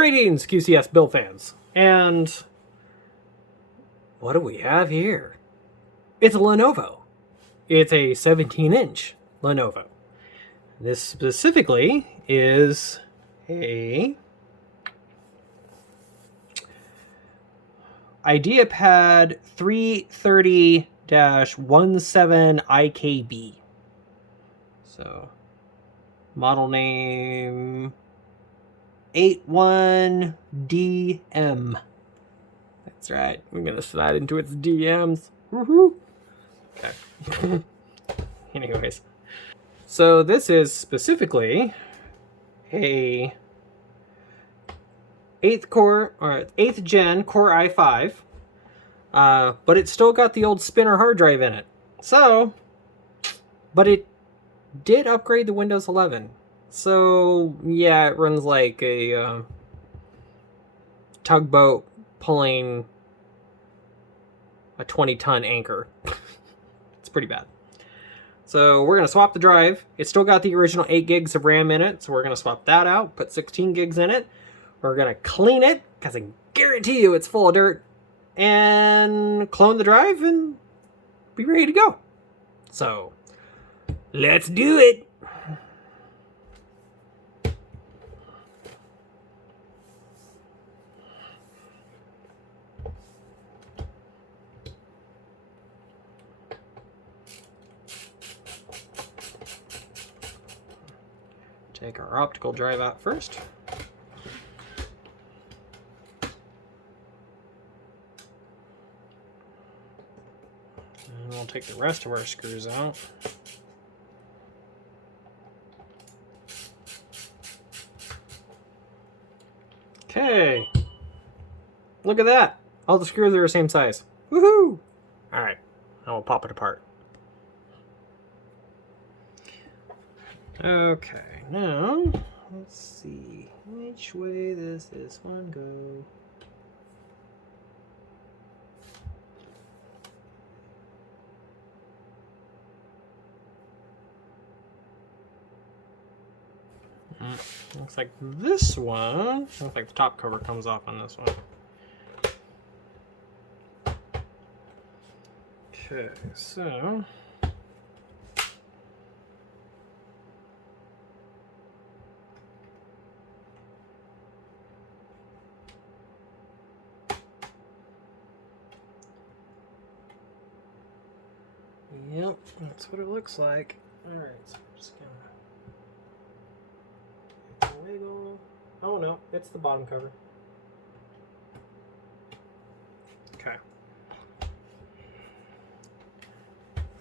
Greetings, QCS build fans. And what do we have here? It's a Lenovo. It's a 17-inch Lenovo. This specifically is a Idea Pad 330-17 IKB. So, model name 81DM. That's right. I'm gonna slide into its DMs. Woohoo! Okay. Anyways, so this is specifically a 8th gen Core i5, but it's still got the old spinner hard drive in it. So, but it did upgrade to Windows 11. So yeah, it runs like a tugboat pulling a 20-ton anchor. It's pretty bad. So we're going to swap the drive. It's still got the original 8 gigs of RAM in it, so we're going to swap that out, put 16 gigs in it. We're going to clean it, because I guarantee you it's full of dirt, and clone the drive and be ready to go. So, let's do it! Take our optical drive out first. And we'll take the rest of our screws out. Okay. Look at that. All the screws are the same size. Woohoo! Alright, now we'll pop it apart. Okay, now let's see which way does this one go. Looks like this one. Looks like the top cover comes off on this one. Okay, so yep, that's what it looks like. Alright, so I'm just gonna wiggle. Oh no, it's the bottom cover. Okay.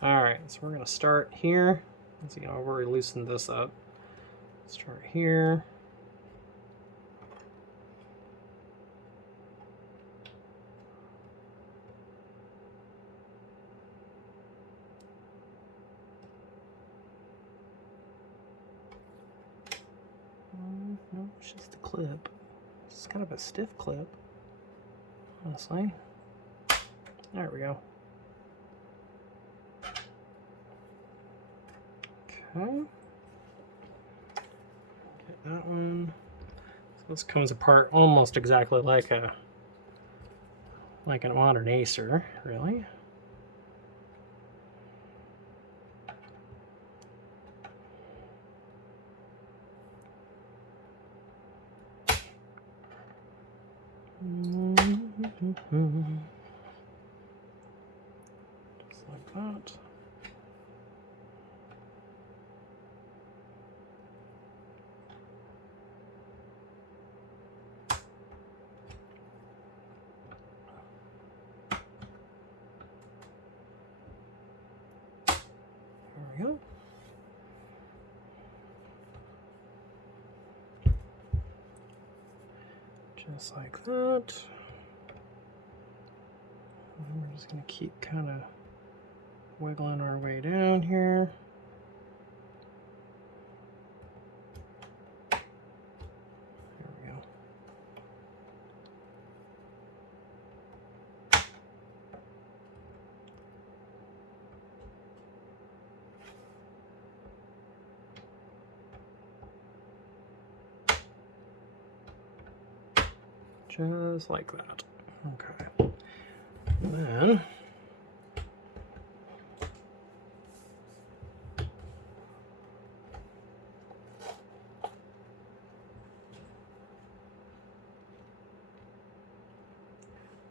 Alright, so we're gonna start here. Let's see, I've already loosened this up. Start here. No, it's just a clip. It's kind of a stiff clip, honestly. There we go. Okay. Get that one. So this comes apart almost exactly like a modern Acer, really. Just like that. There we go. Just like that. And we're just going to keep kind of wiggling our way down here. There we go. Just like that. Okay. And then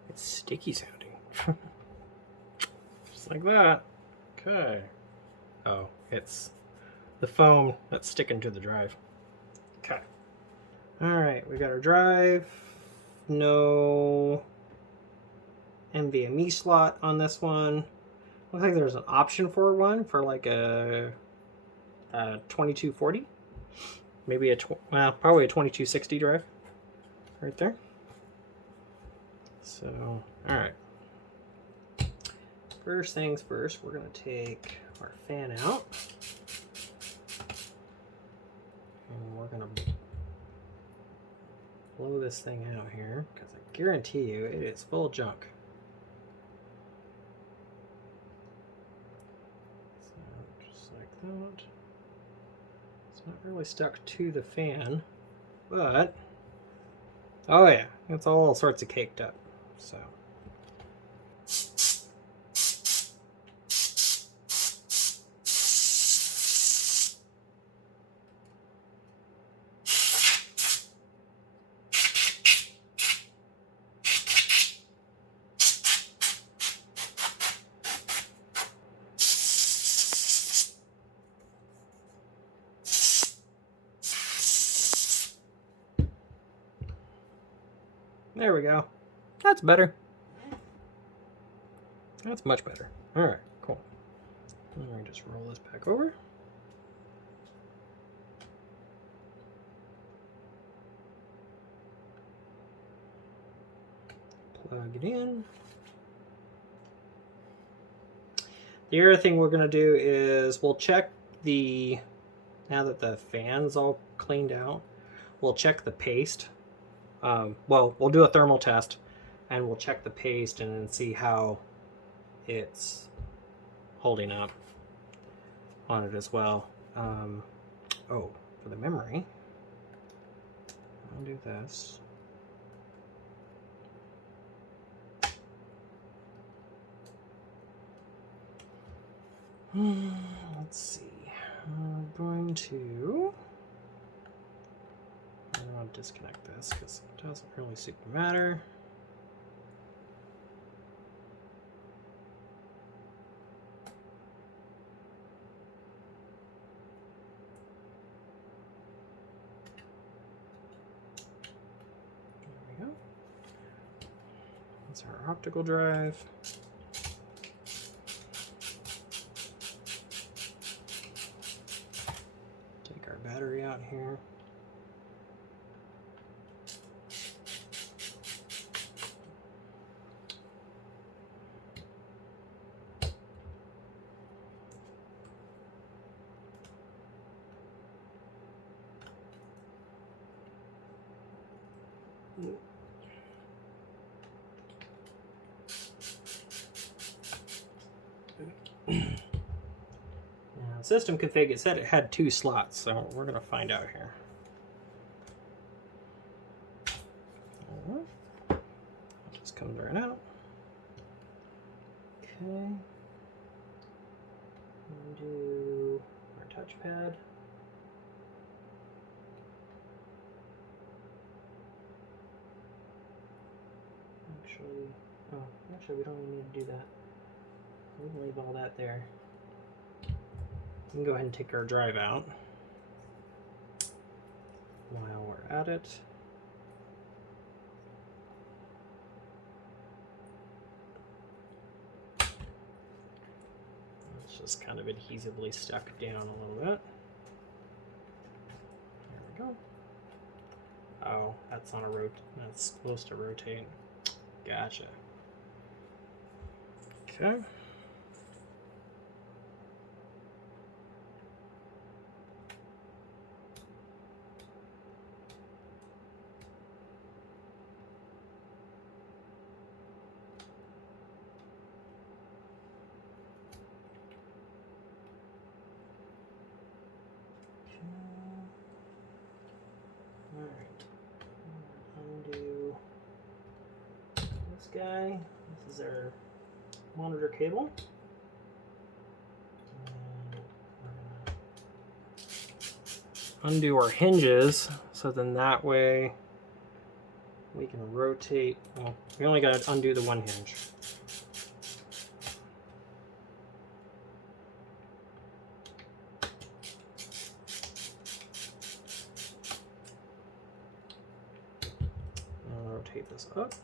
it's sticky sounding. Just like that. Okay. Oh, it's the foam that's sticking to the drive. Okay. Alright, we got our drive. No NVMe slot on this one. Looks like there's an option for one for like a 2240. Maybe probably a 2260 drive. Right there. So, alright. First things first, we're going to take our fan out. And we're going to blow this thing out here, because I guarantee you it is full of junk. So, just like that. It's not really stuck to the fan, but oh yeah, it's all sorts of caked up. So. There we go. That's better. That's much better. All right, cool. Let me just roll this back over. Plug it in. The other thing we're going to do is we'll check now that the fan's all cleaned out, we'll check the paste. Well, we'll do a thermal test and we'll check the paste and see how it's holding up on it as well. Oh, for the memory, I'll do this. Let's see. I'm going to disconnect this because it doesn't really super matter. There we go. That's our optical drive. Take our battery out here. System config, it said it had 2 slots, so we're going to find out here. It just comes right out. Okay. Do our touchpad. Actually, we don't even need to do that. We can leave all that there. We can go ahead and take our drive out while we're at it. It's just kind of adhesively stuck down a little bit. There we go. Oh, that's on a that's supposed to rotate. Gotcha. Okay. Alright, undo this guy. This is our monitor cable. Undo our hinges, so then that way we can rotate. Well, we only got to undo the one hinge. I'll rotate this up.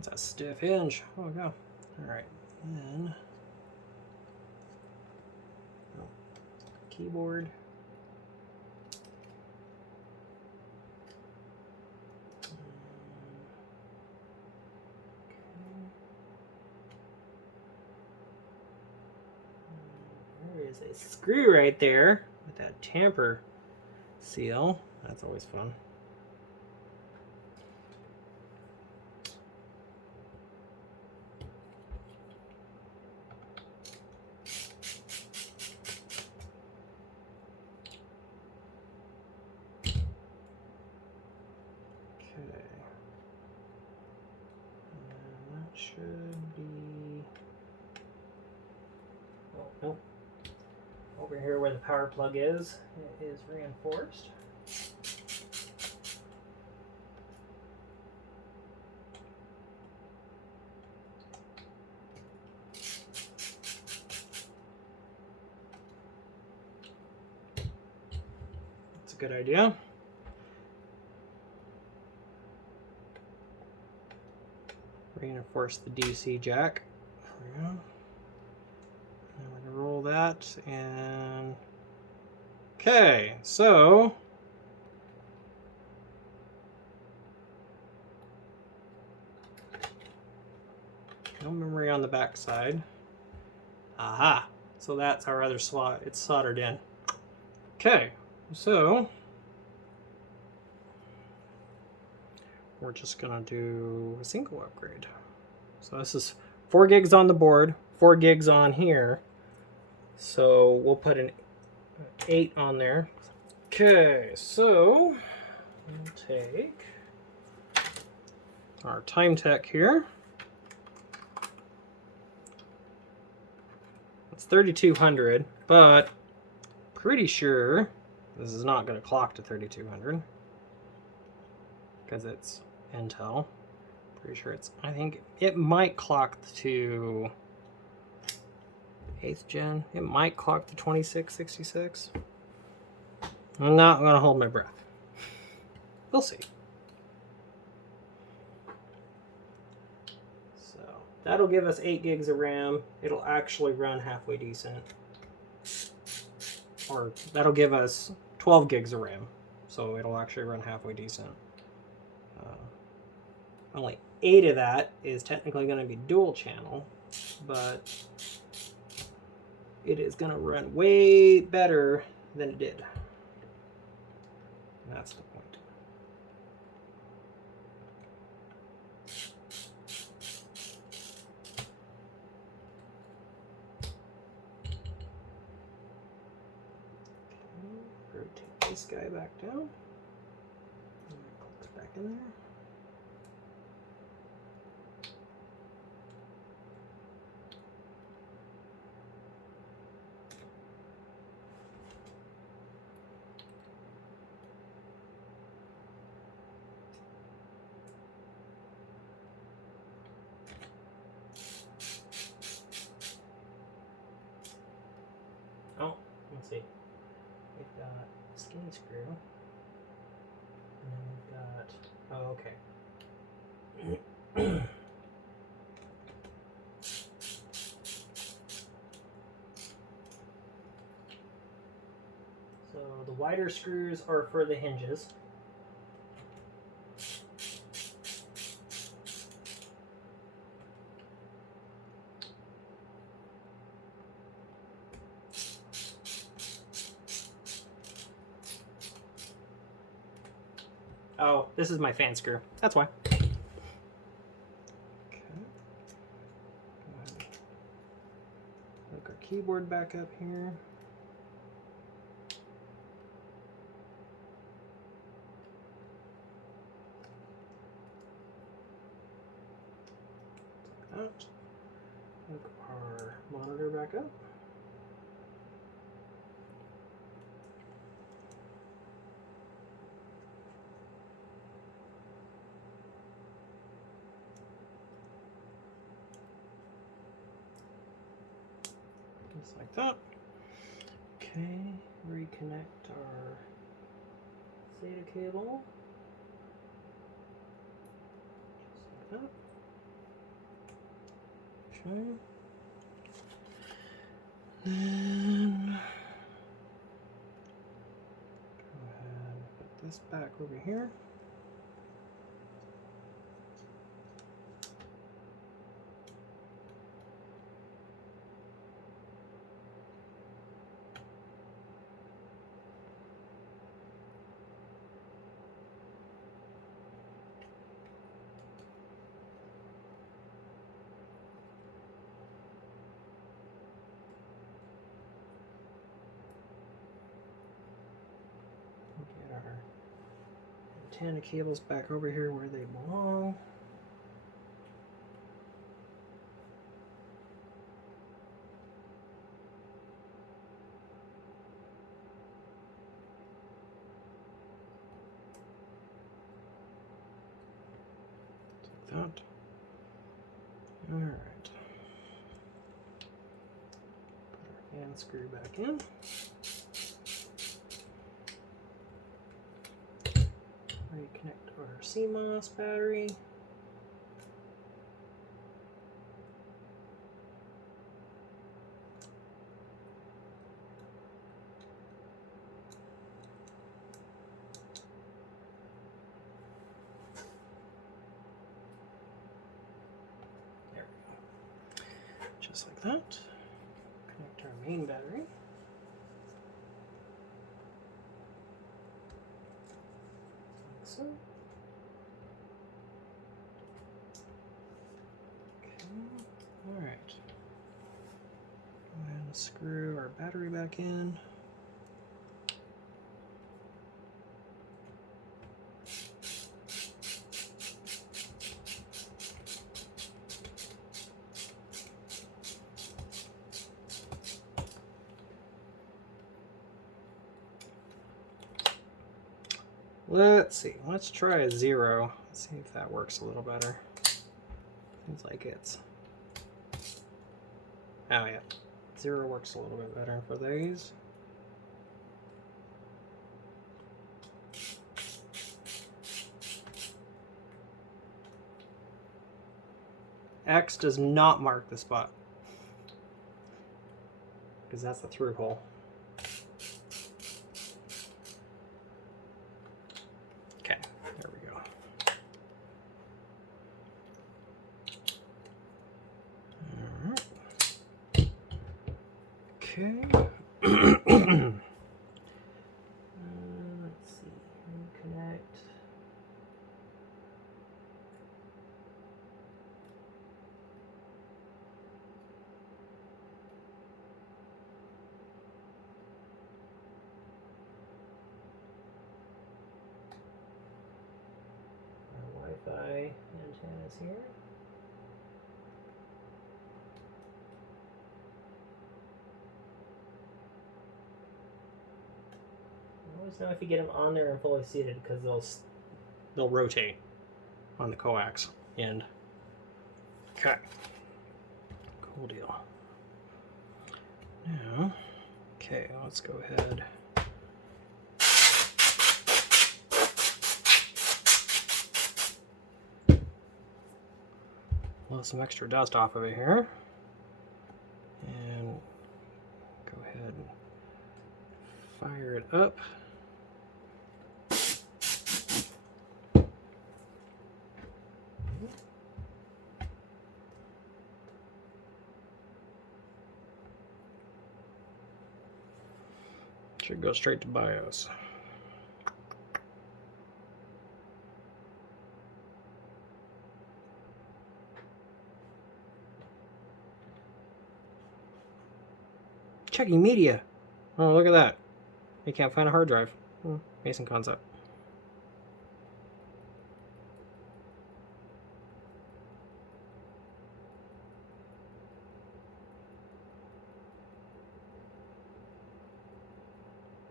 That's a stiff hinge. Oh god. Alright. Then keyboard. There is a screw right there with that tamper seal. That's always fun. Nope. Over here where the power plug is, it is reinforced. That's a good idea. Reinforce the DC jack. There we go. Roll that, and okay, so no memory on the back side. Aha, so that's our other slot. It's soldered in. Okay, so we're just gonna do a single upgrade. So this is 4 gigs on the board, 4 gigs on here. So we'll put an 8 on there. Okay, so we'll take our Timetec here. It's 3200, but pretty sure this is not going to clock to 3200 because it's Intel. Pretty sure it's, I think it might clock to 8th gen. It might clock to 2666. I'm not going to hold my breath. We'll see. So that'll give us 8 gigs of RAM. It'll actually run halfway decent. Or that'll give us 12 gigs of RAM. So it'll actually run halfway decent. Only 8 of that is technically going to be dual channel, but it is going to run way better than it did. And that's the point. Okay, rotate this guy back down. And it clicks back in there. Oh, let's see. We've got a skinny screw. And then we've got, oh, okay. So the wider screws are for the hinges. Oh, this is my fan screw. That's why. Okay. Hook our keyboard back up here. Out. Hook our monitor back up. Just like that. Okay, reconnect our SATA cable. Just like that. Okay. Then go ahead and put this back over here. Get our antenna cables back over here where they belong. Like that. All right. Put our hand screw back in. Reconnect our CMOS battery. There we go. Just like that. Connect our main battery. Like so. All right. Go ahead and screw our battery back in. Let's see. Let's try a 0. Let's see if that works a little better. Seems like it's... Oh yeah, 0 works a little bit better for these. X does not mark the spot, because that's the through hole. Okay, there we go. All right. Okay. Let's see. Reconnect. Our Wi-Fi antennas here. Always know if you get them on there and fully seated, because they'll rotate on the coax end. Okay, cool deal. Now, okay, let's go ahead. Blow some extra dust off of it here, and go ahead and fire it up. Should go straight to BIOS. checking media. Oh, look at that. You can't find a hard drive. Amazing concept.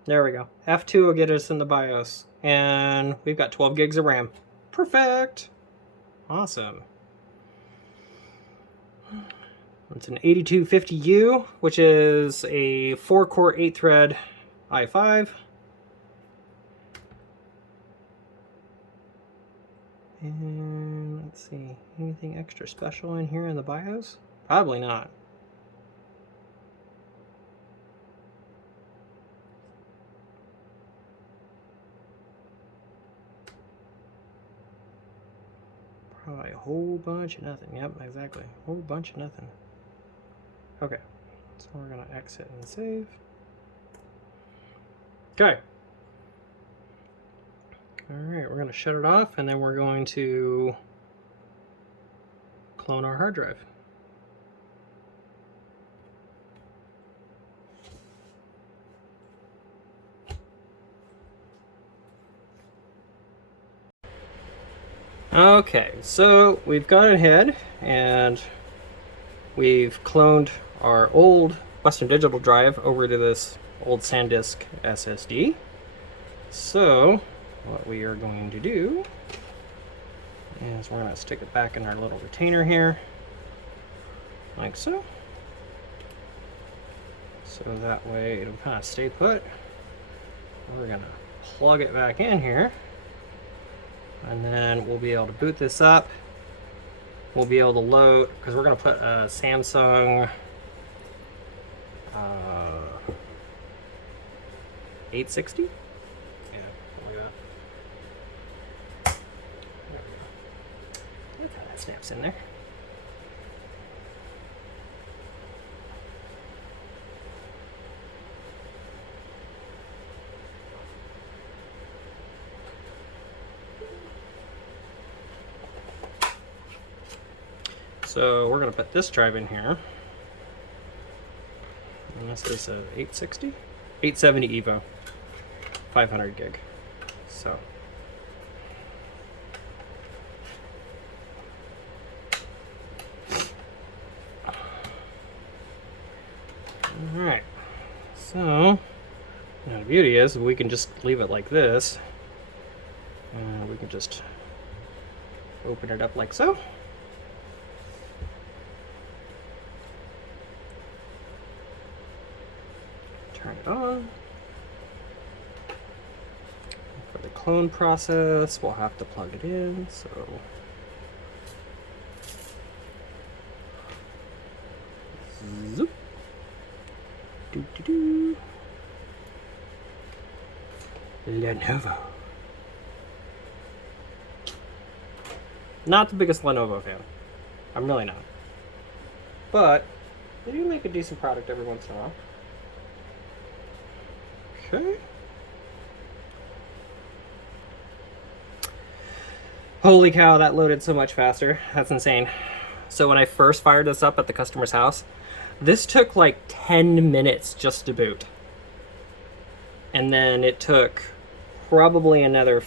There we go. F2 will get us in the BIOS. And we've got 12 gigs of RAM. Perfect! Awesome. It's an 8250U, which is a 4-core, 8-thread i5. And let's see, anything extra special in here in the BIOS? Probably not. Probably a whole bunch of nothing. Yep, exactly. A whole bunch of nothing. Okay, so we're gonna exit and save. Okay. Alright, we're gonna shut it off and then we're going to clone our hard drive. Okay, so we've gone ahead and we've cloned our old Western Digital drive over to this old SanDisk SSD. So what we are going to do is we're going to stick it back in our little retainer here, like so. So that way it'll kind of stay put. We're going to plug it back in here. And then we'll be able to boot this up. We'll be able to load, because we're going to put a Samsung 860? Yeah, like that. Look how that snaps in there. So we're going to put this drive in here. And this is a 860? 870 EVO. 500 gig. So. Alright. So, now the beauty is we can just leave it like this. And we can just open it up like so. Turn it on. For the clone process, we'll have to plug it in, so zoop. Doo -doo -doo. Lenovo. Not the biggest Lenovo fan. I'm really not. But they do make a decent product every once in a while. Okay. Holy cow, that loaded so much faster. That's insane. So when I first fired this up at the customer's house, this took like 10 minutes just to boot. And then it took probably another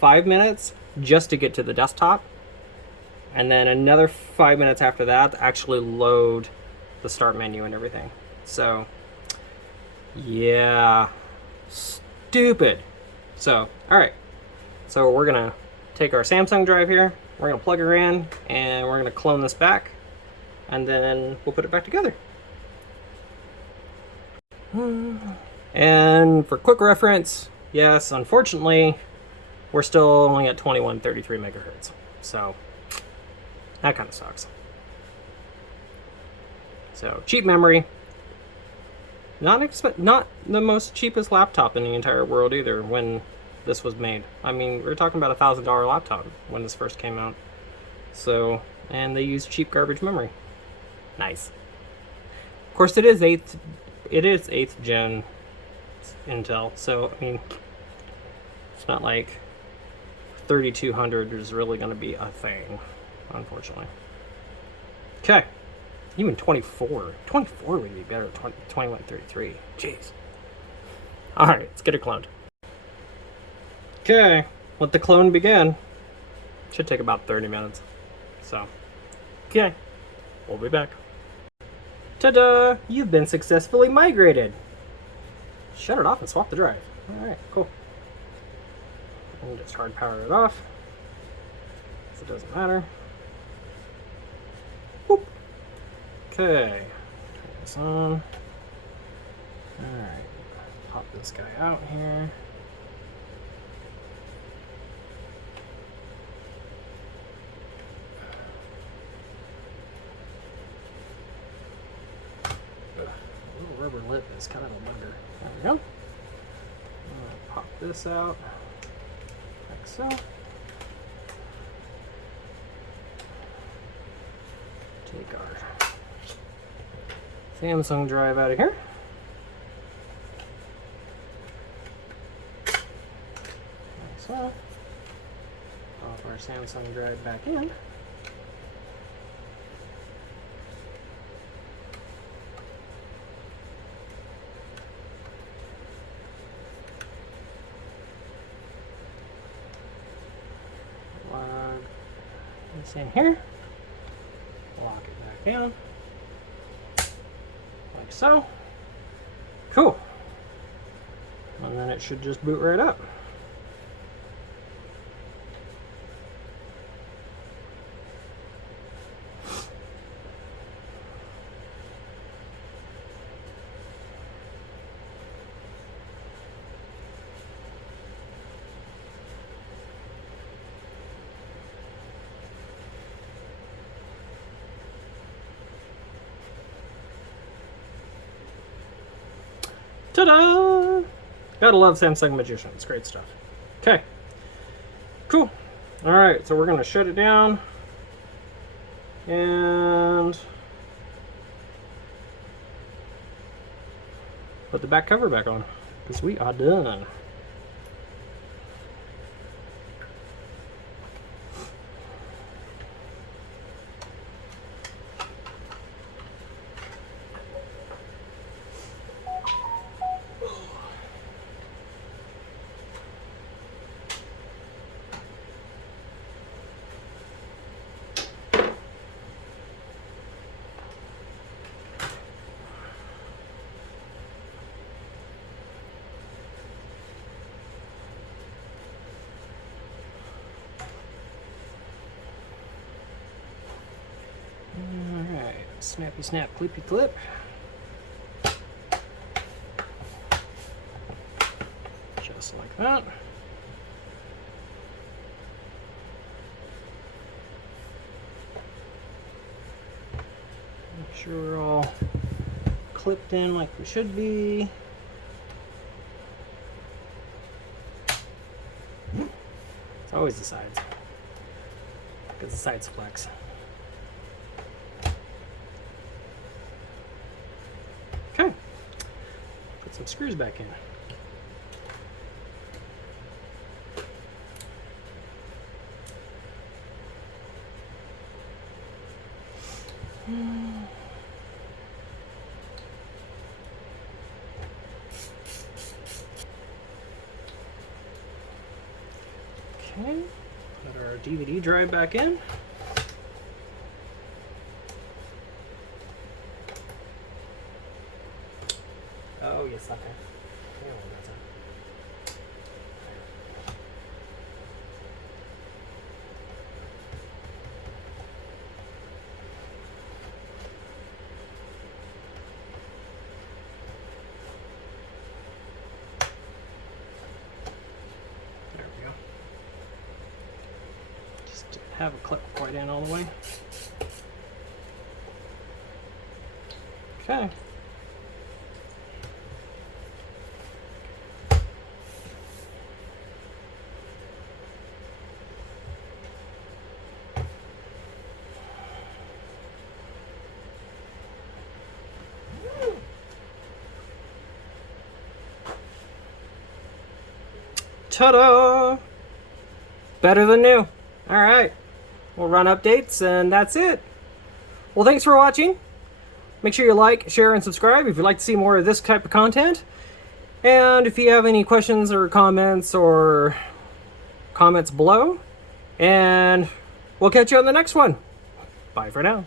5 minutes just to get to the desktop. And then another 5 minutes after that to actually load the start menu and everything. So, yeah. Stupid. So, alright. So we're going to take our Samsung drive here, we're going to plug her in, and we're going to clone this back, and then we'll put it back together. And for quick reference, yes, unfortunately, we're still only at 2133 megahertz. So, that kind of sucks. So, cheap memory. Not the most cheapest laptop in the entire world either when this was made. I mean, we were talking about $1,000 laptop when this first came out. So, and they use cheap garbage memory. Nice. Of course, it is 8th gen Intel, so I mean, it's not like 3200 is really going to be a thing, unfortunately. Okay, Even 24. 24 would be better than 2133. Jeez. Alright, let's get it cloned. Okay, let the clone begin. Should take about 30 minutes. So, okay, we'll be back. Ta-da! You've been successfully migrated. Shut it off and swap the drive. Alright, cool. And just hard power it off. So it doesn't matter. Whoop. Okay, turn this on. Alright, pop this guy out here. A little rubber lip is kind of a bugger. There we go. Pop this out, like so. Take our Samsung drive out of here. Like so. Pop our Samsung drive back in. Plug this in here. Lock it back down. Like so. Cool. And then it should just boot right up. Ta-da! Gotta love Samsung Magician. It's great stuff. Okay. Cool. Alright, so we're going to shut it down. And put the back cover back on. Because we are done. Alright, snappy snap, clippy clip. Just like that. Make sure we're all clipped in like we should be. It's always the sides, because the sides flex. Okay, put some screws back in. Okay, put our DVD drive back in. Oh, you sucker. There we go. Just have a clip quite in all the way. Okay. Ta-da! Better than new. Alright. We'll run updates and that's it. Well, thanks for watching. Make sure you like, share, and subscribe if you'd like to see more of this type of content. And if you have any questions or comments below. And we'll catch you on the next one. Bye for now.